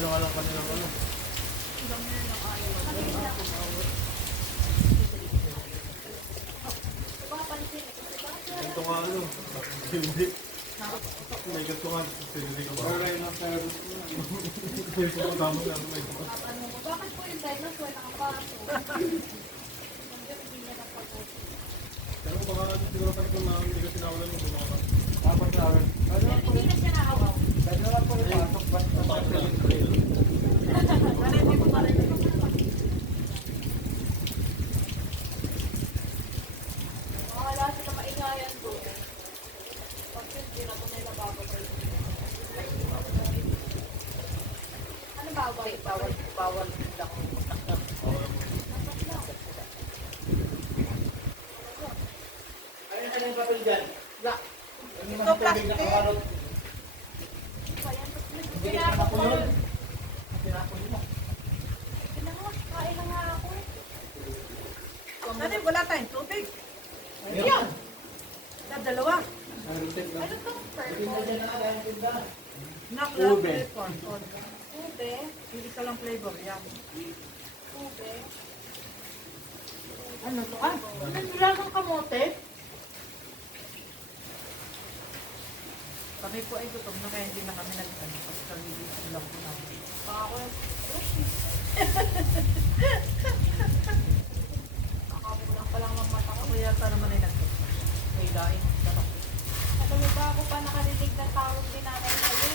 Alang-alang kanilang ano. Ito nga ano. Hindi. May ganito nga. Hindi ko ba? Wala yung service mo. Hindi ko kasama na. Bakit po yung diagnose wala nakapaso? Pero baka siguro pa kung hindi ka tinawalan mo mga Tapos na rin. Hindi na siya naawaw. Dahil naman po rin pasok. Basta Wala hindi po pa rin. Wala sila maingayan doon. Pag hindi na po nila bababay. Ano bawal? Bawal lang. ayun na yung papel dyan. Ito plastic. Hindi ka nakulod. Kain na nga ako eh. Dati wala tayong tubig. Yan. Dalawa. Ano itong purple? Knock Ube. flavor. Ube? Hindi ka lang flavor. Yan. Ube? Ano to? Ah, nilagang kamote. Kami po ay gutom na kaya hindi na kami nag-ano. Kasi kalilisin lang po namin. Baka ako yung nakamulang pa lang ng mata ko. Ako yata naman ay nag-gutom. May daing. Tatak. Nakalo ba ako pa nakarinig ng tawag din nanay sa'yo?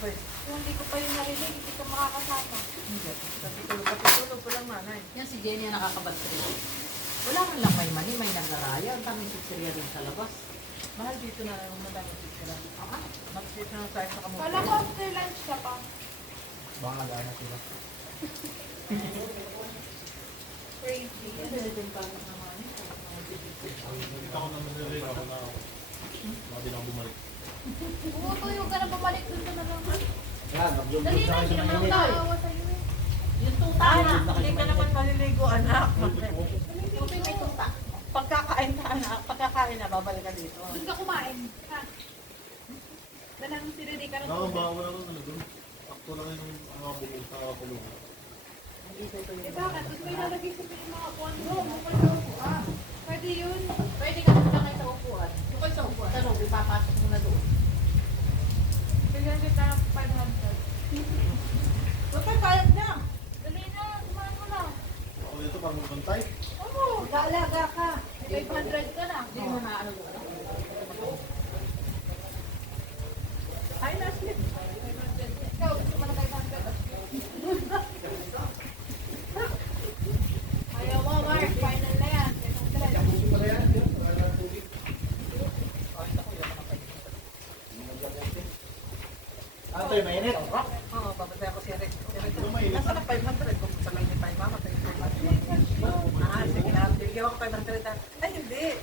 First. Kung hindi ko pa yung narinig, hindi ka makakasama. Hindi. Kapitulo pa lang nanay. Yan si Jenny ang nakakabatri. Wala man lang may mani, may nagaraya. Ang daming pizzeria rin sa labas. Mahal dito na lang madami pizza. Mag-sit na tayo sa kamote. Wala ko after lunch ka pa. Baka gana sila. Crazy. Ito yung pangit naman. Kita ko naman nila ako na baka din ako bumalik. Umutuyo ka na bumalik dun ka na lang. Yan, mag-vlog Dali sa na, kayo hindi sa naman Maynila. nakakawa sa'yo eh. Yung tuta Ay, na. hindi ka naman maliligo, anak. Tupi may tuta. Pagkakain ka, anak. Pagkakain na, babalik ka dito. Doon ka kumain. Ha? Dalang sila di ka na Nakakabaka ko lang ano doon. Ako lang yung mga bukong sa kulungan. Eh bakit? Gusto mo ilalagay sa mga kuwan mo? Bukal sa upuan. Pwede yun. Pwede ka na kayo sa upuan. Doon kayo sa upuan. Sa loob, ipapasok mo na doon. Bigyan kita ng 500. Bakit kayat na? Dali na, kumain mo na. Ako dito parang magbantay. Oo, Gaalaga ka. may 500 ka na. Hindi mo na ano doon. Ay, naslit. Ikaw, gusto mo na 500? Ayaw mo, Mark. Final na yan. 500. Ano tayo, mainit? Oo, babantay ako si Eric. Nasa na 500? Kung sa mainit tayo, mamatay ko. Ah, sige na. Bigyan ako 500. Ay, hindi.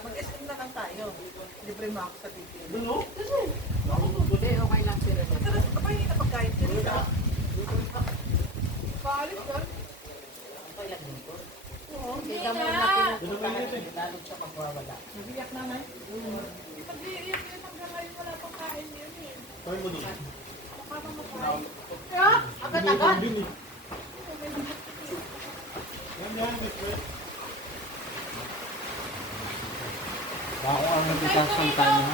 Mag-SM na lang tayo. Libre mo ako sa video. Dulo? Hindi, okay lang si Rene. Pero sa kapay, napagkain ka rin ka. Paalis ka? Okay lang din po. Oo, hindi Hindi ka mo na na. pinupuntahan. Lalo siya magwawala. Nabiyak na na. Pag iiyak yun hanggang ngayon wala pang kain yun eh. Kaya mo doon. Mukha bang makain? Ha? Agad-agad. Yan yan, may sweat. Baka ang nagtitasan tayo ha.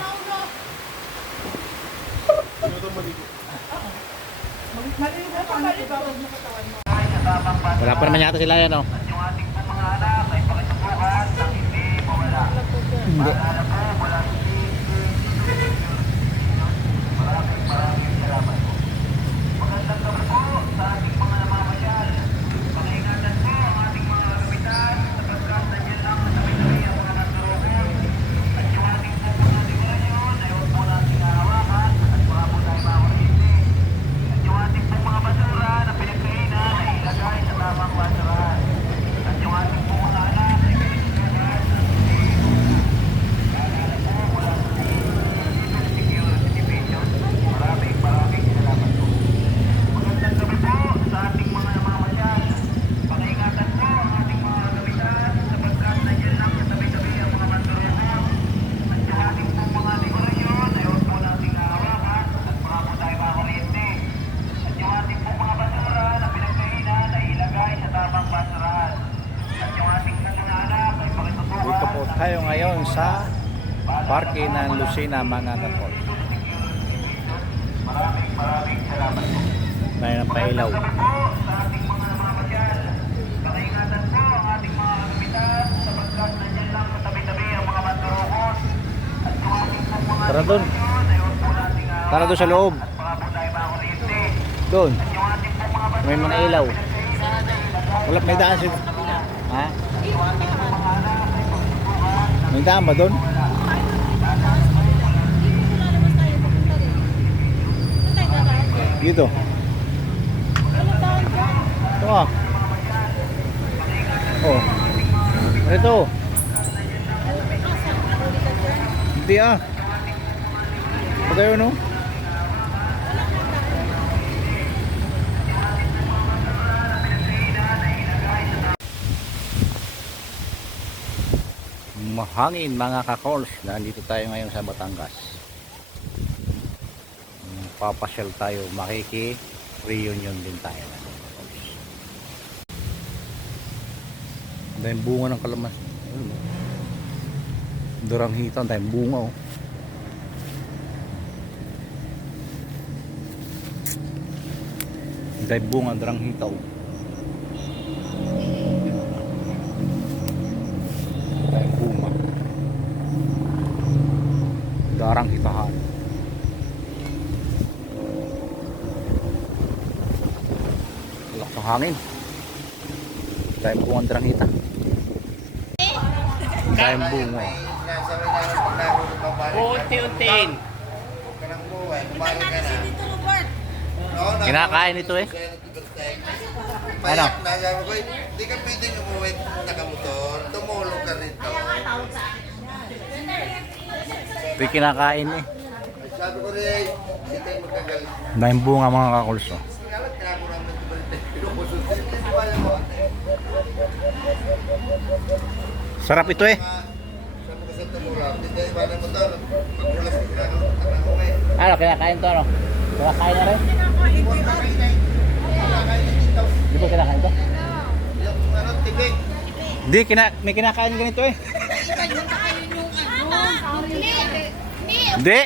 Ano ito maligo? Maligo pa, maligo. Wala pa naman yata sila yan oh. Hindi. ngayon sa parke ng Lucena mga kakol. Tayo ng pailaw. Tara doon. Tara doon sa loob. Doon. May mga ilaw. Wala, may daan siya. Ha? May daan ba doon? Dito. Ito ah. Oh. Ito. Hindi ah. Pagkayo no? Mahangin mga kakols. Nandito tayo ngayon sa Batangas. Papasyal tayo. Makiki-reunion din tayo. Dahil bunga ng kalamas. Duranghita. Dahil bunga oh. Dahil bunga duranghita oh. Dahil bunga. Darang hitahan. Lakas ng hangin. Dahil bunga duranghita. Dahil bunga. Unti-untiin. Kinakain ito eh. Ano? Hindi ka pwedeng umuwi nakamotor. Tumulong ka rito. Ito yung kinakain eh. Sabi ko rin, hindi tayo magkagalit. Dahil bunga mga kakulso. Ngalat kaya ako namin ito balik tayo. Pinukusun. Hindi ba yan mo? Sarap ito eh. Sabi ko sa tumulong. Hindi tayo iba ng motor. Pagmulas ko kinakalit ako eh. Ano, kinakain to ano? Kinakain na rin? Di ba kinakain to? Yung ano, tibig. Hindi, may kinakain ganito eh. Hindi.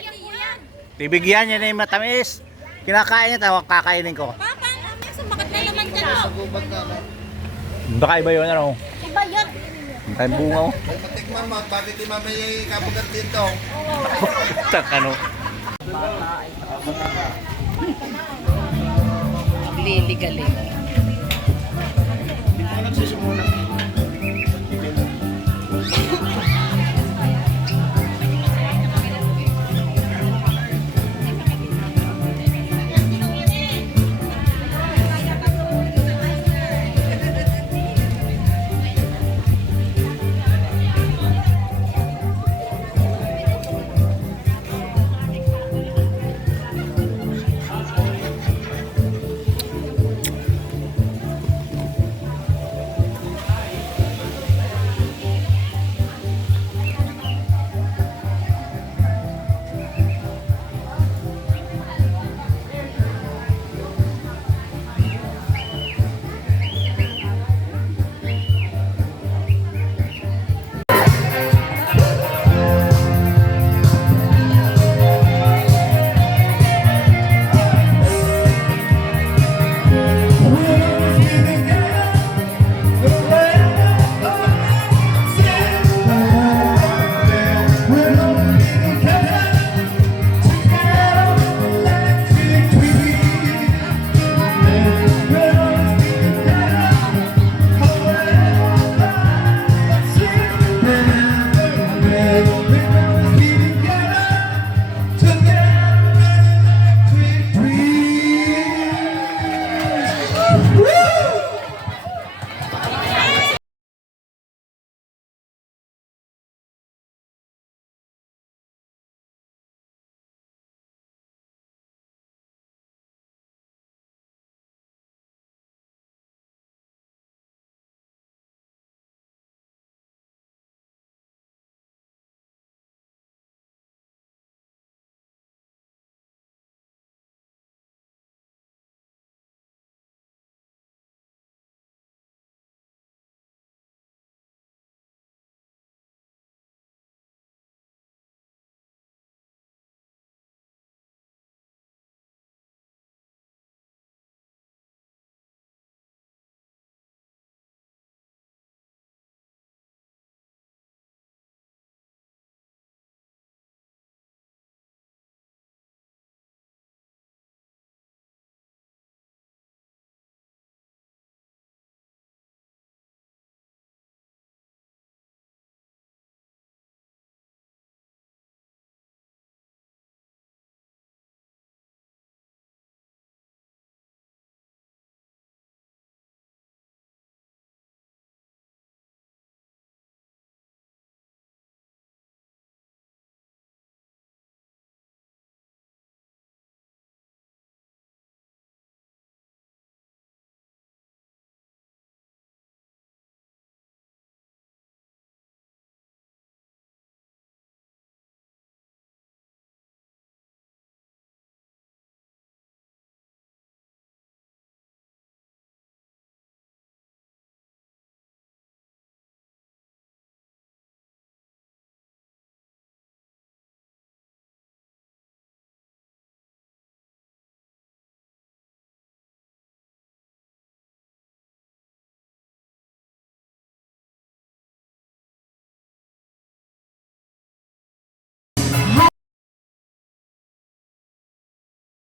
Bibigyan niya na yung matamis. Kinakain niya, tawag kakainin ko. Baka iba yun ano? Iba yun. Tayo bunga oh. Ay, patikman mo. Bakit di mamaya kapugat dito? Tak ano? Nagliligalig.